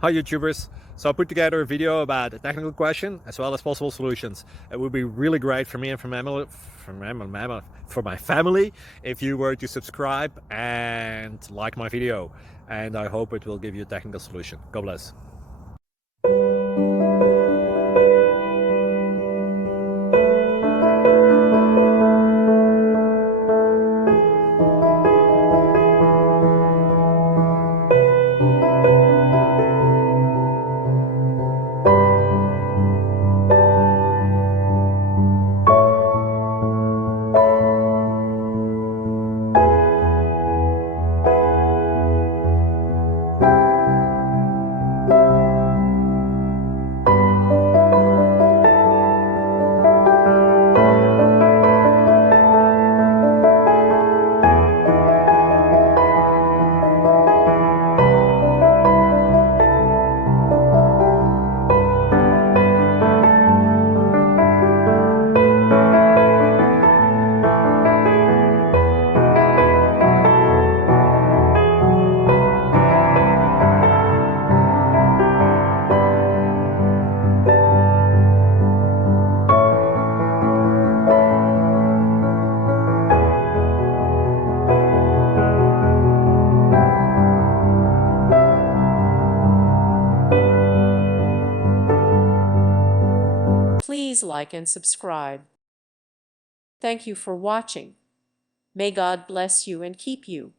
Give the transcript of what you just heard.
Hi YouTubers! So I put together a video about a technical question as well as possible solutions. It would be really great for me and for my family if you were to subscribe and like my video. And I hope it will give you a technical solution. God bless. Please like and subscribe. Thank you for watching. May God bless you and keep you.